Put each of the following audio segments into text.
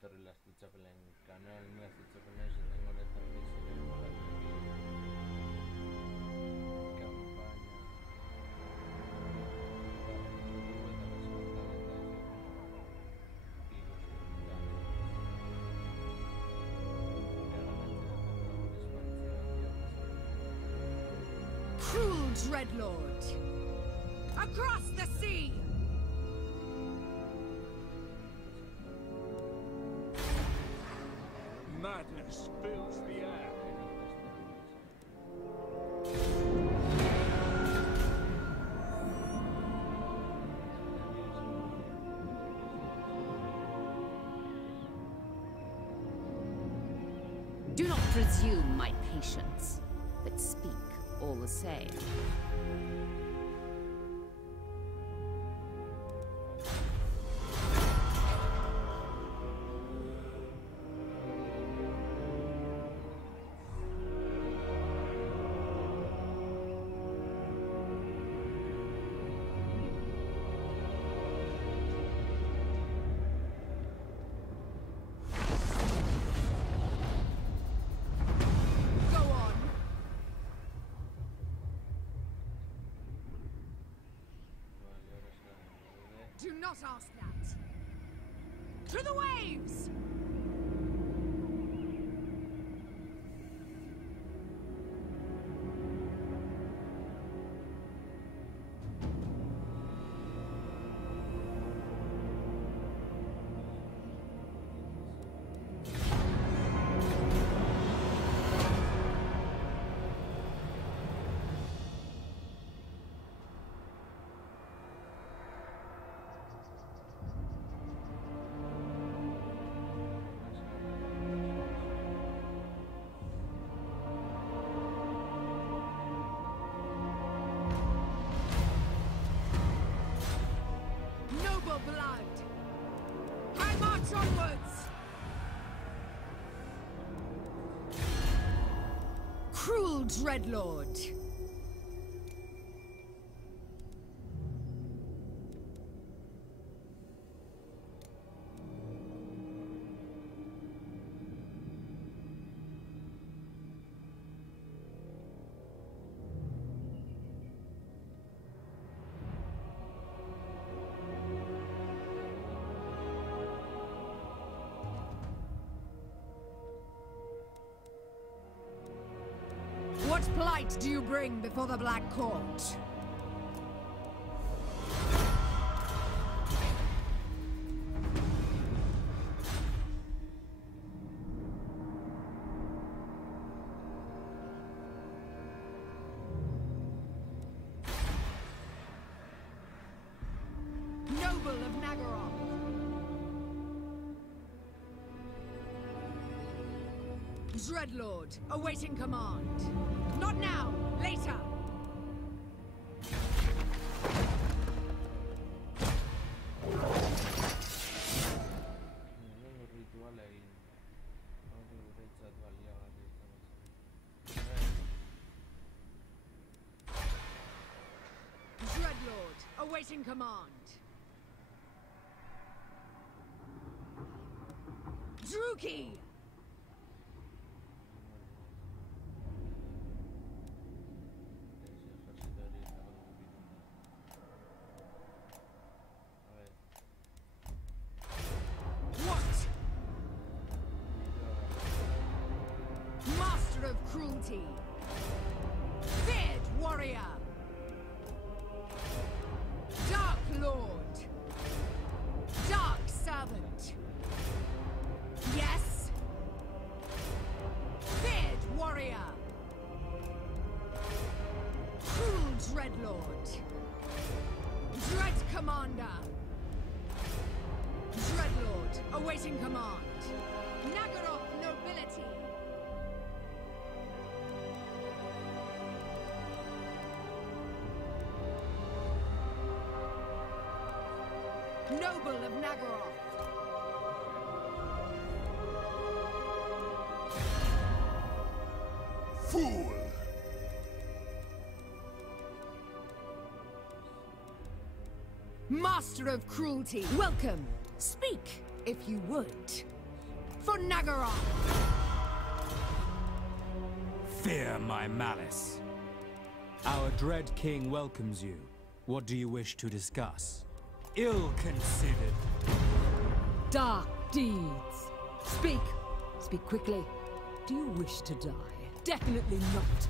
torrilla Stuzapela en canal, me Stuzapela se tengo la transmisión con la campaña Cruel Dreadlord! Across the sea! Madness fills the air. Do not presume my patience, but speak all the same. Do not ask that! To the waves! Blood! I march onwards! Cruel Dreadlord! What plight do you bring before the Black Court? Noble of Naggaroth! Dreadlord, awaiting command. Not now, later! Dreadlord, awaiting command. Druki! Of cruelty, feared warrior, dark lord, dark servant. Yes, feared warrior, cruel dreadlord, dread commander, dreadlord awaiting command, Naggaroth nobility. Noble of Naggaroth. Fool! Master of cruelty, welcome. Speak, if you would. for Nagara! Fear my malice. Our dread king welcomes you. What do you wish to discuss? Ill-considered. Dark deeds. Speak. Speak quickly. Do you wish to die? Definitely not.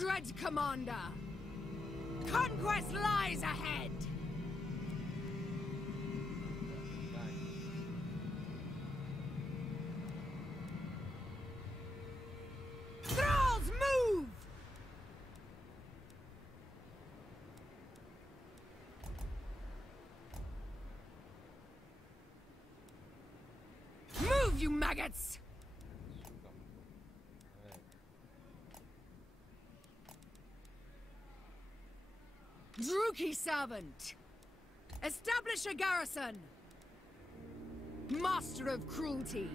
Dread Commander! Conquest lies ahead! Thralls, move! Move, you maggots! Druki servant! Establish a garrison! Master of cruelty!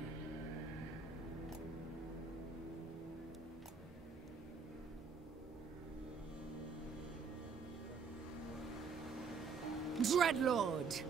Dreadlord!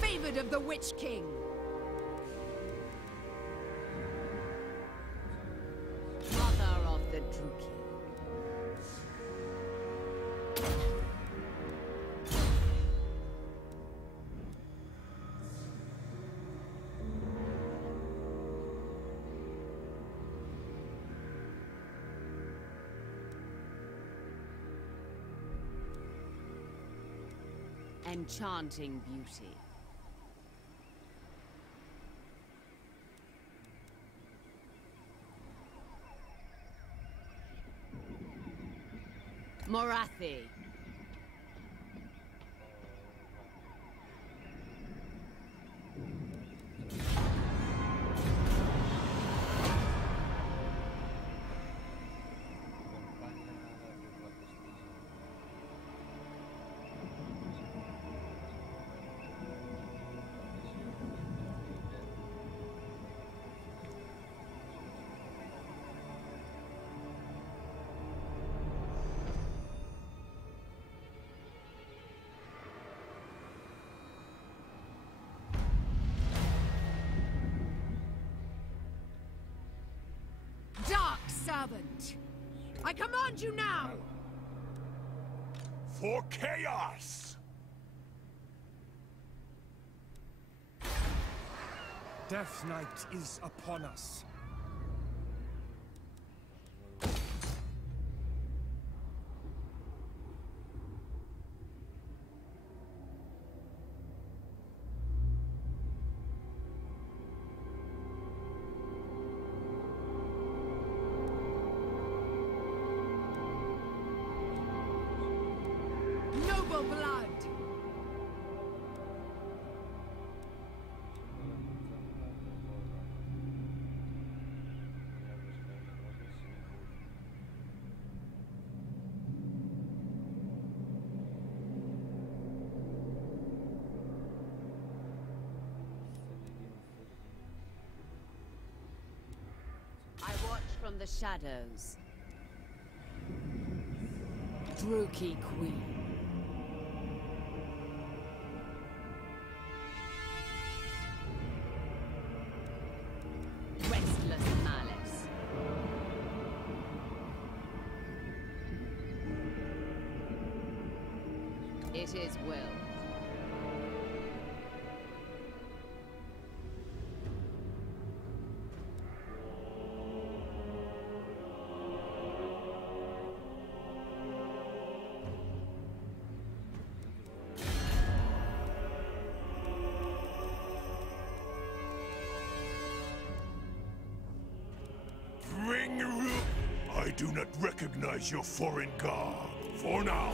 Favored of the Witch King. Mother of the Druki. Enchanting beauty. Morathi. servant. I command you now! For chaos! Death Knight is upon us. Noble blood! I watch from the shadows. Druki Queen. Restless malice. It is will. Bring I do not recognize your foreign garb. For now.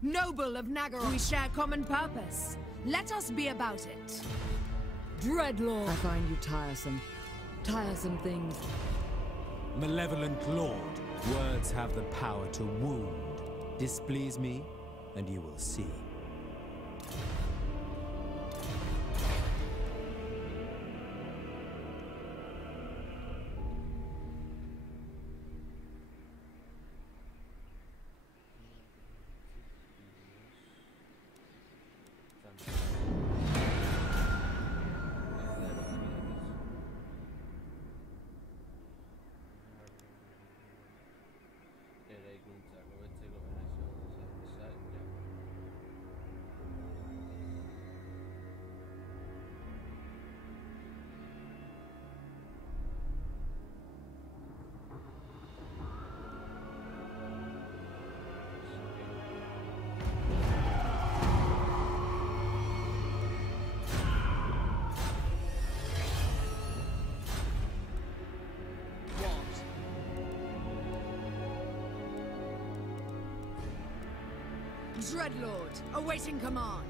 Noble of Naggaroth, we share common purpose. Let us be about it. Dreadlord! I find you tiresome. Tiresome things. Malevolent Lord, words have the power to wound. Displease me, and you will see. Dreadlord, awaiting command.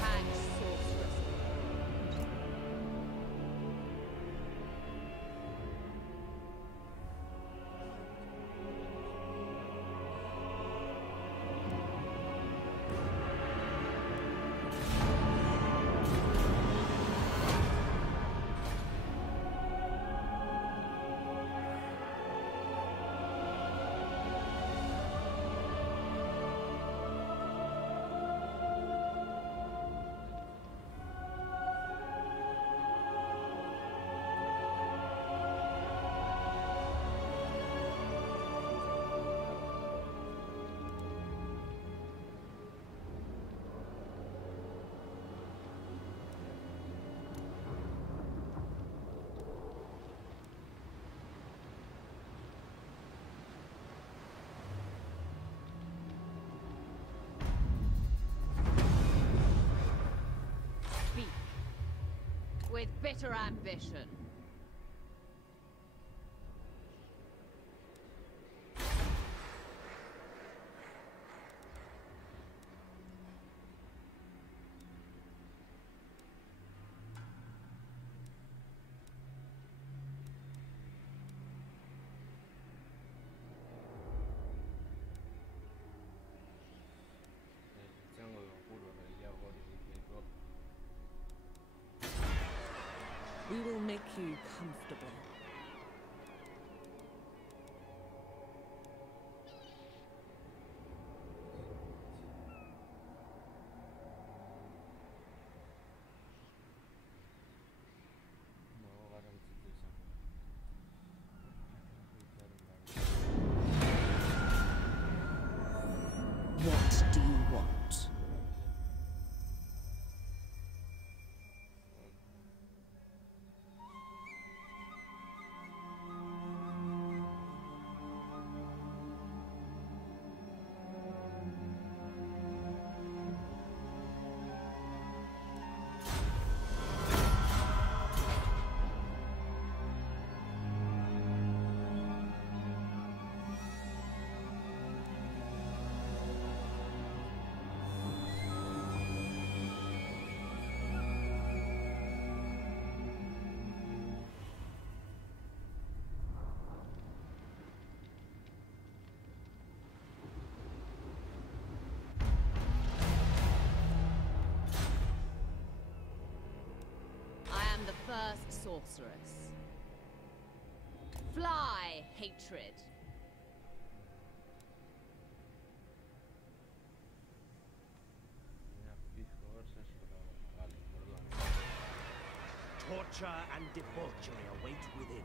Hag sorceress. With bitter ambition. do you want? First sorceress. Fly, hatred. Torture and debauchery await within.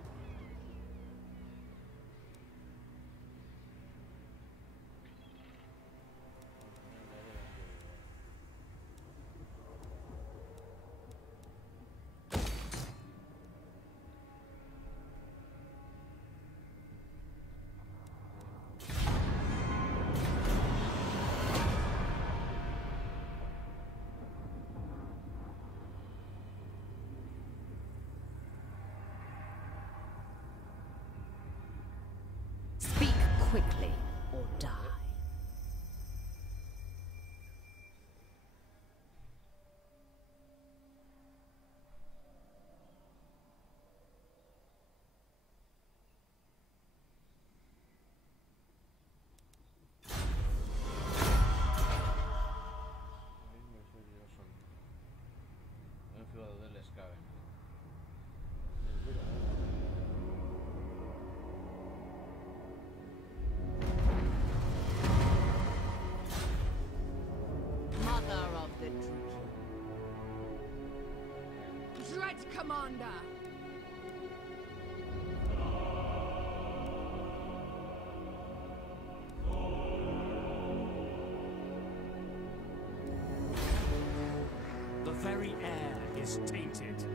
Speak quickly, or die. Dread Commander! The very air is tainted.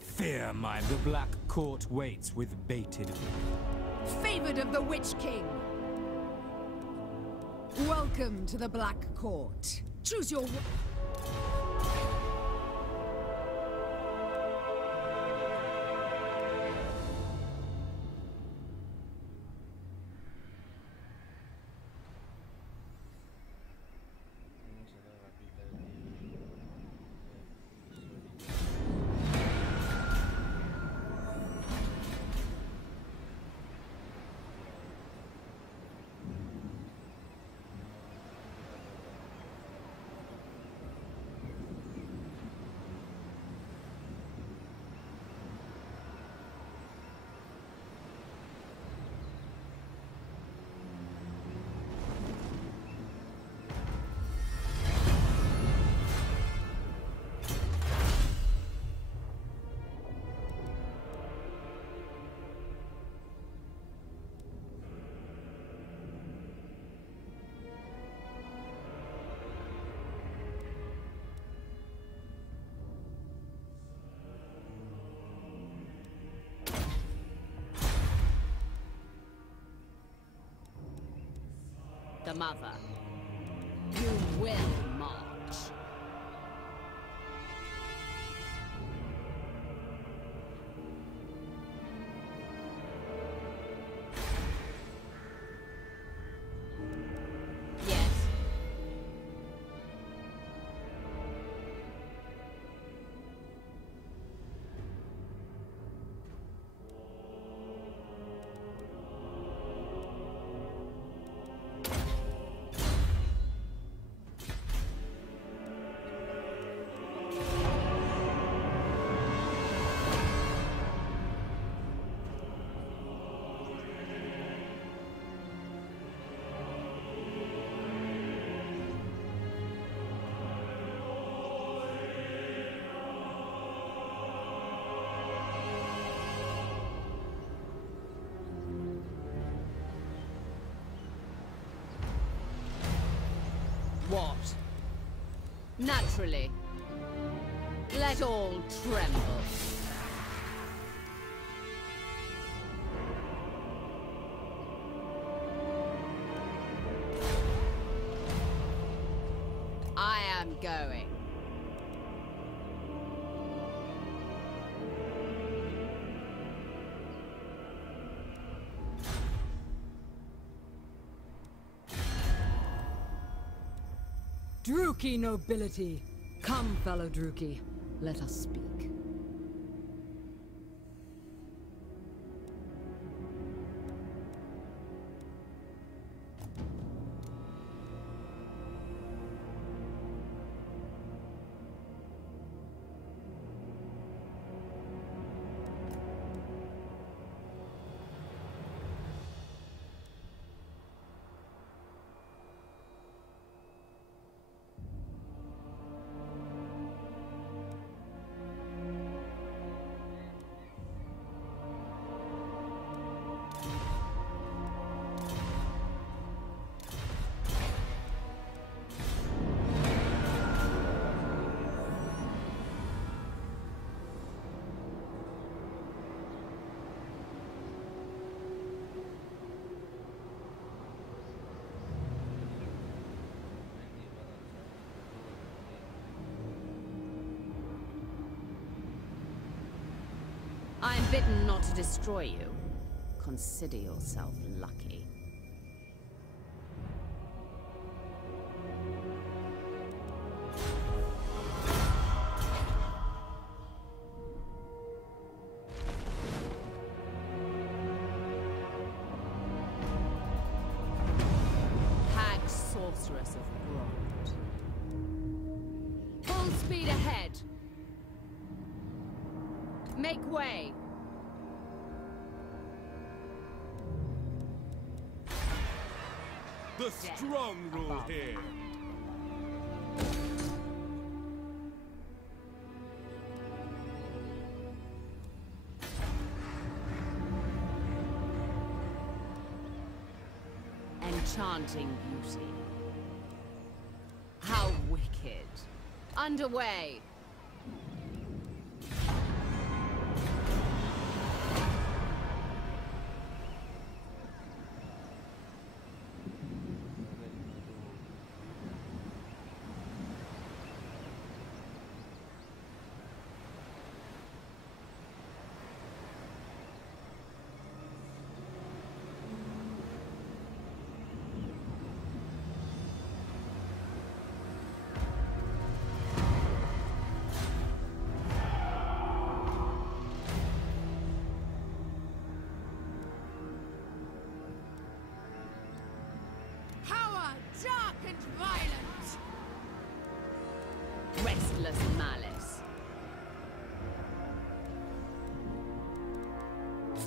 Fear mine. The Black Court waits with bated breath. Favored of the Witch King! Welcome to the Black Court. Choose your... mother. You will march. Yes. What? Naturally. Let all tremble. I am going. Druchii nobility! Come, fellow Druchii, let us speak. I'm bidden not to destroy you. Consider yourself lucky. Hag sorceress of Grond. Full speed ahead. Make way. The strong rule here. Enchanting beauty. How wicked. Underway. Dark and violent! Restless malice.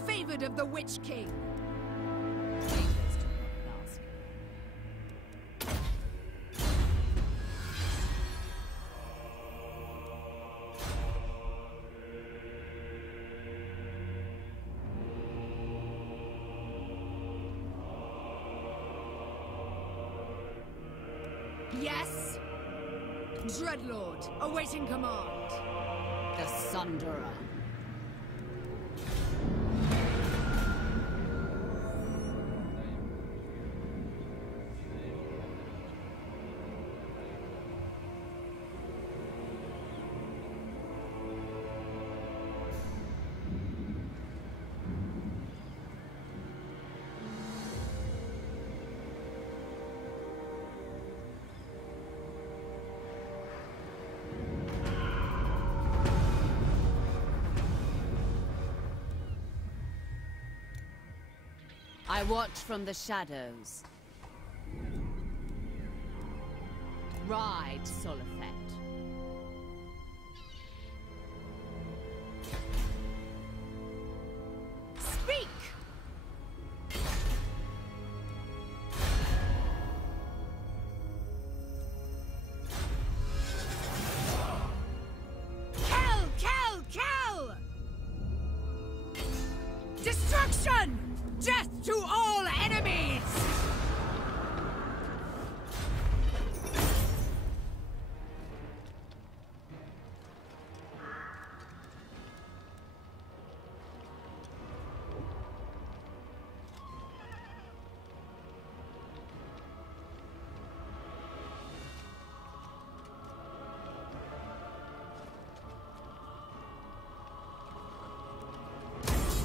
Favored of the Witch King! Favors do not last. Yes? Dreadlord, awaiting command. The Sunderer. I watch from the shadows. Ride, Solifet. Speak! Kill! Destruction! Death to all enemies!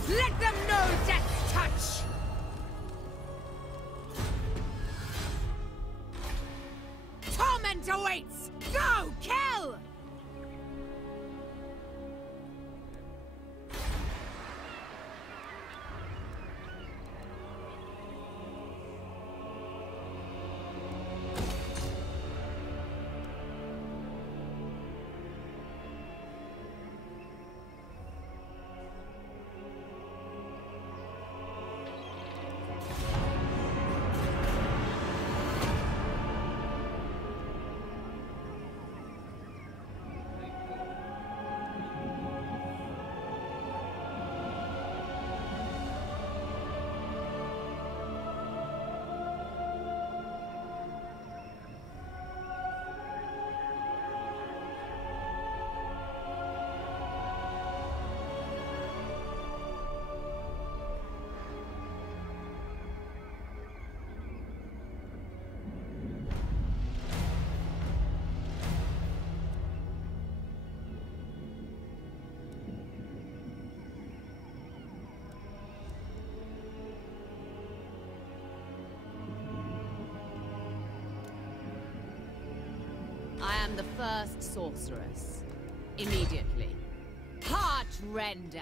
Let them know death's touch! Torment awaits! Go, kill! I am the first sorceress. Immediately. Heart render!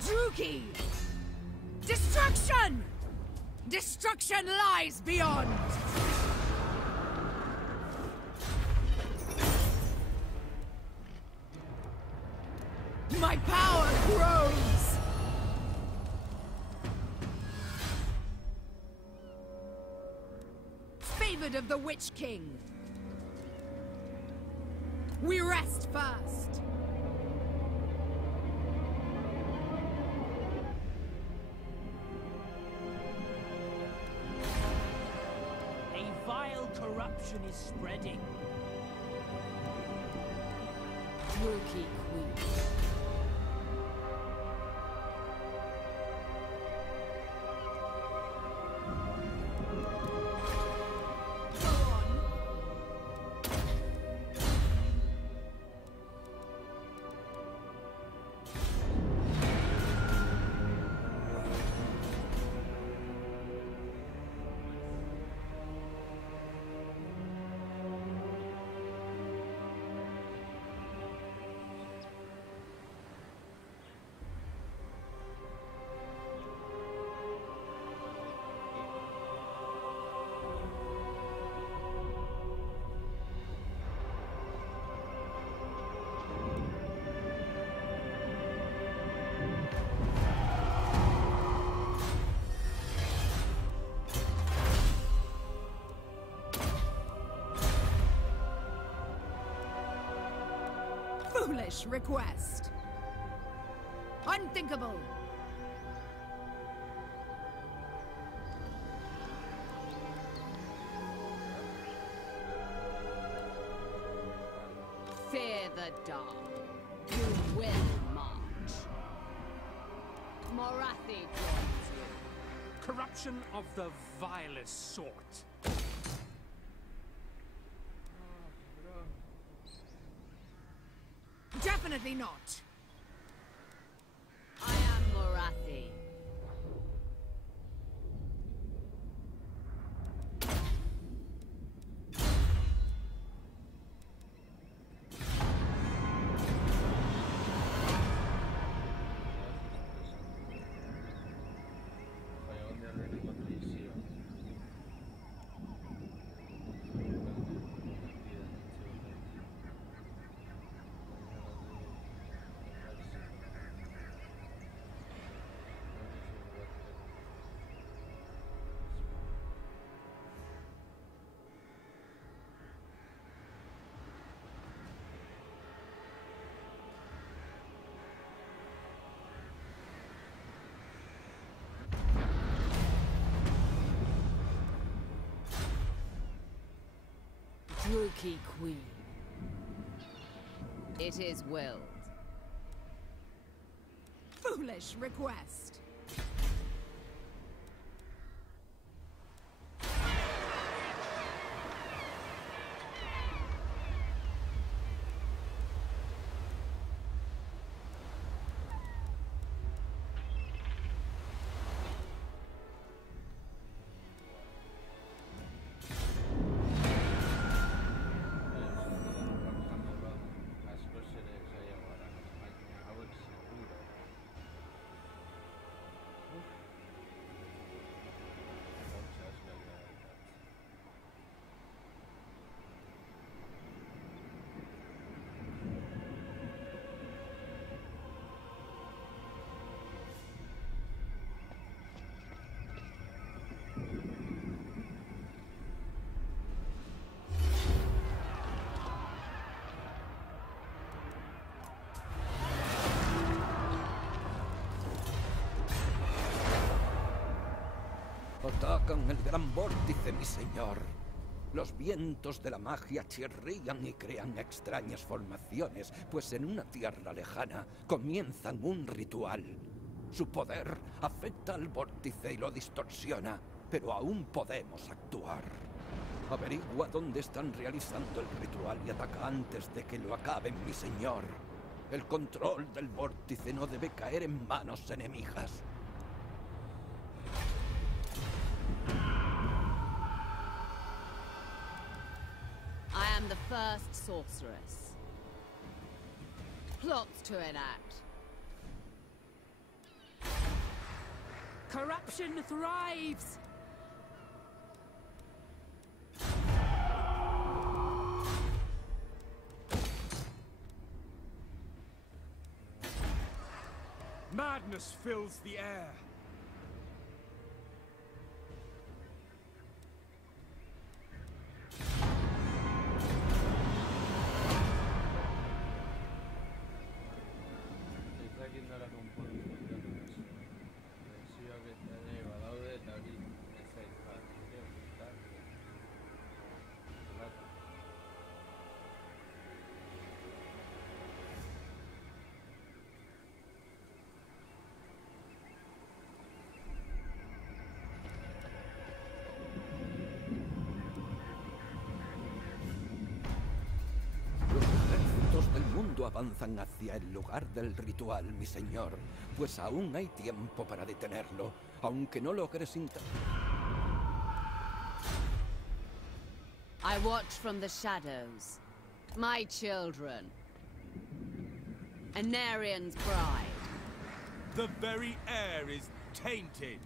Druki! Destruction! Destruction lies beyond! My power grows! Favored of the Witch King! We rest first! A vile corruption is spreading. Rookie Queen. Foolish request. Unthinkable. Fear the dark. You will mark. Morathi joins you. Corruption of the vilest sort. Definitely not. I am Morathi. Druki Queen. It is willed. Foolish request. Atacan el gran vórtice, mi señor. Los vientos de la magia chirrían y crean extrañas formaciones, pues en una tierra lejana comienzan un ritual. Su poder afecta al vórtice y lo distorsiona, pero aún podemos actuar. Averigua dónde están realizando el ritual y ataca antes de que lo acaben, mi señor. El control del vórtice no debe caer en manos enemigas. I am the first sorceress. Plots to enact. Corruption thrives! Madness fills the air. Avanzan hacia el lugar del ritual, mi señor, pues aún hay tiempo para detenerlo, aunque no logres I watch from the shadows. My children. Anarian's bride. The very air is tainted.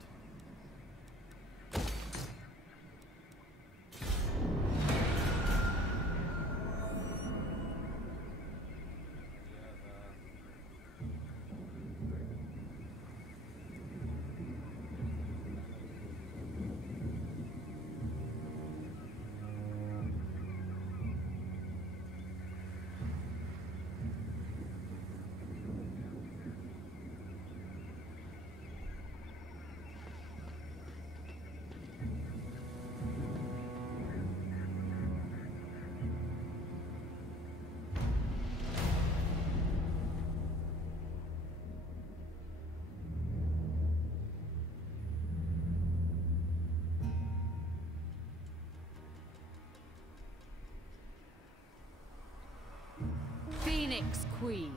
Phoenix Queen.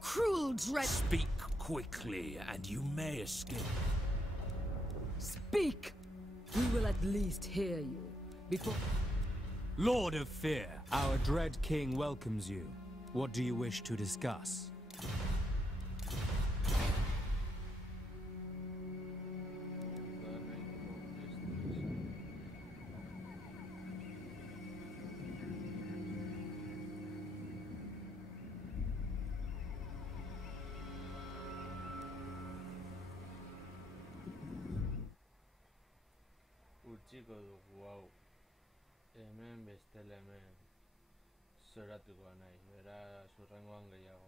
Cruel dread. Speak quickly, and you may escape. Speak! We will at least hear you before... Lord of Fear, our dread king welcomes you. What do you wish to discuss? Utziko dugu hau. Hemen bestela hemen zoratuko naiz, bera zurrengoan gehiago.